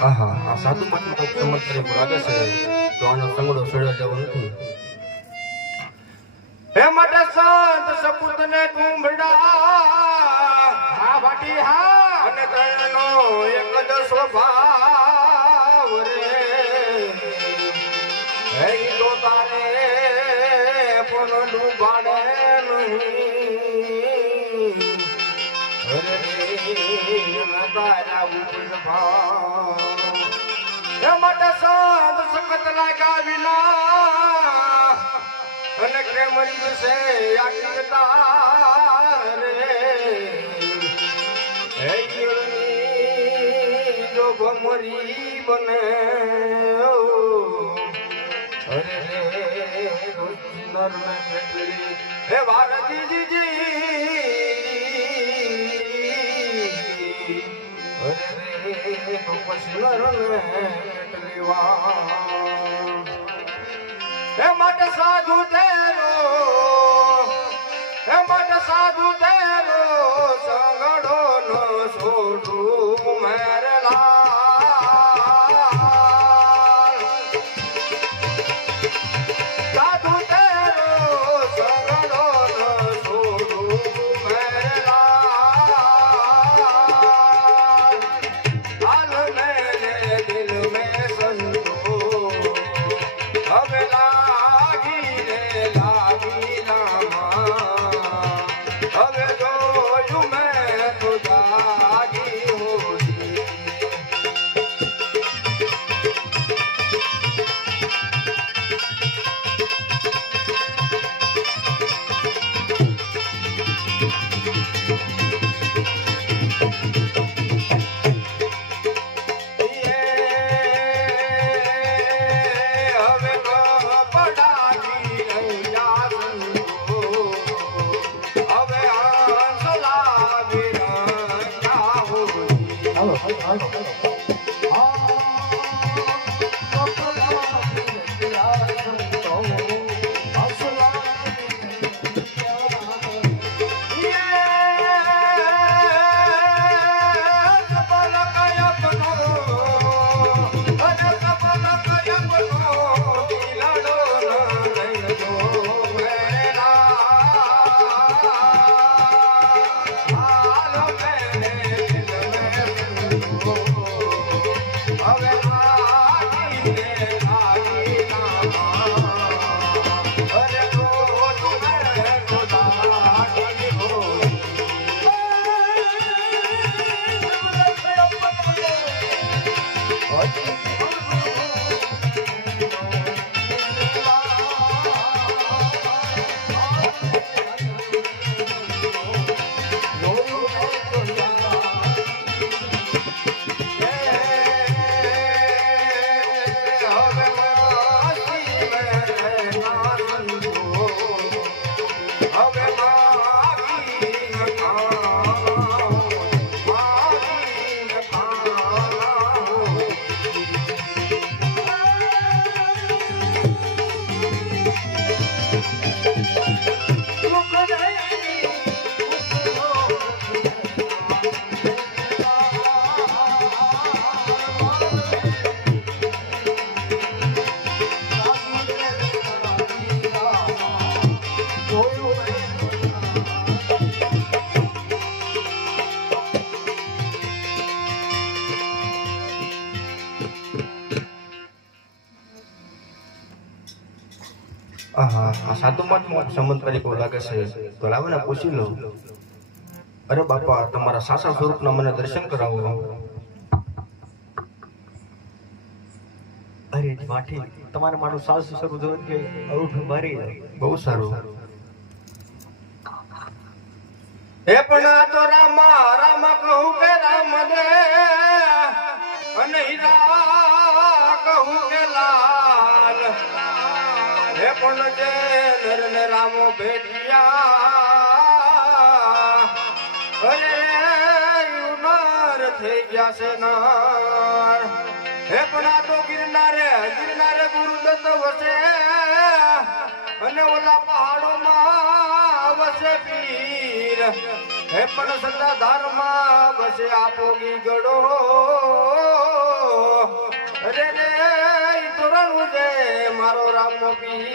આહા આ સાધુ માત્ર કોઈ ચમત્કારી લાગે છે તો આનો સંગડો છોડ્યો જવો નથી. હે માટે સંત સપૂતને કુંભડા હા ભાટી હા અને તેનો એક જ સ્વભાવ રે હે ઈ તો તારે પણ ડૂબાડે નહીં અરે તારા ઉપર ભાવ હે માટે સંત સખત લાગ્યા વિના અને પ્રેમની છે આકિકતા રે હે જીવની જો ભમરી બને અરે રે રોજ નર ને કેટલી હે વારજીજી અરે રે તો પછી નર ને કેટલી વાર હે માટે સાધુ તેરો હે માટે સાધુ તેરો સંગડો ન છોડું મેરે લાલ સાધુ તેરો સંગડો ન છોડું મેરે લાલ હાલ મેરે દિલ મેં સંતો હવે આહા આ સાધુ મઠમાં ચમત્કારી કોઈ લાગે છે તો લાવો ને પૂછી લો. અરે બાપા તમારા સાસા સ્વરૂપના મને દર્શન કરાવો. અરે માઠી તમારે મારું સાસુ સ્વરૂપ જોઈને કે અવઠું મારી બહુ સારું. હે પણ આ તો રામા રામા કહું કે રામ દે અને હીરા કહું કે લાલ હે પણ જે નર ને રામો ભેટિયા અરે યુનર થઈ ગયા છે નાર હે પણ આ તો ગિરનારે ગુરુદત્ત વસે અને ઓલા પહાડોમાં વસે પીર હે પણ સદાધારમાં વસે આપોગી ગડો રણું છે મારો રામનો પીર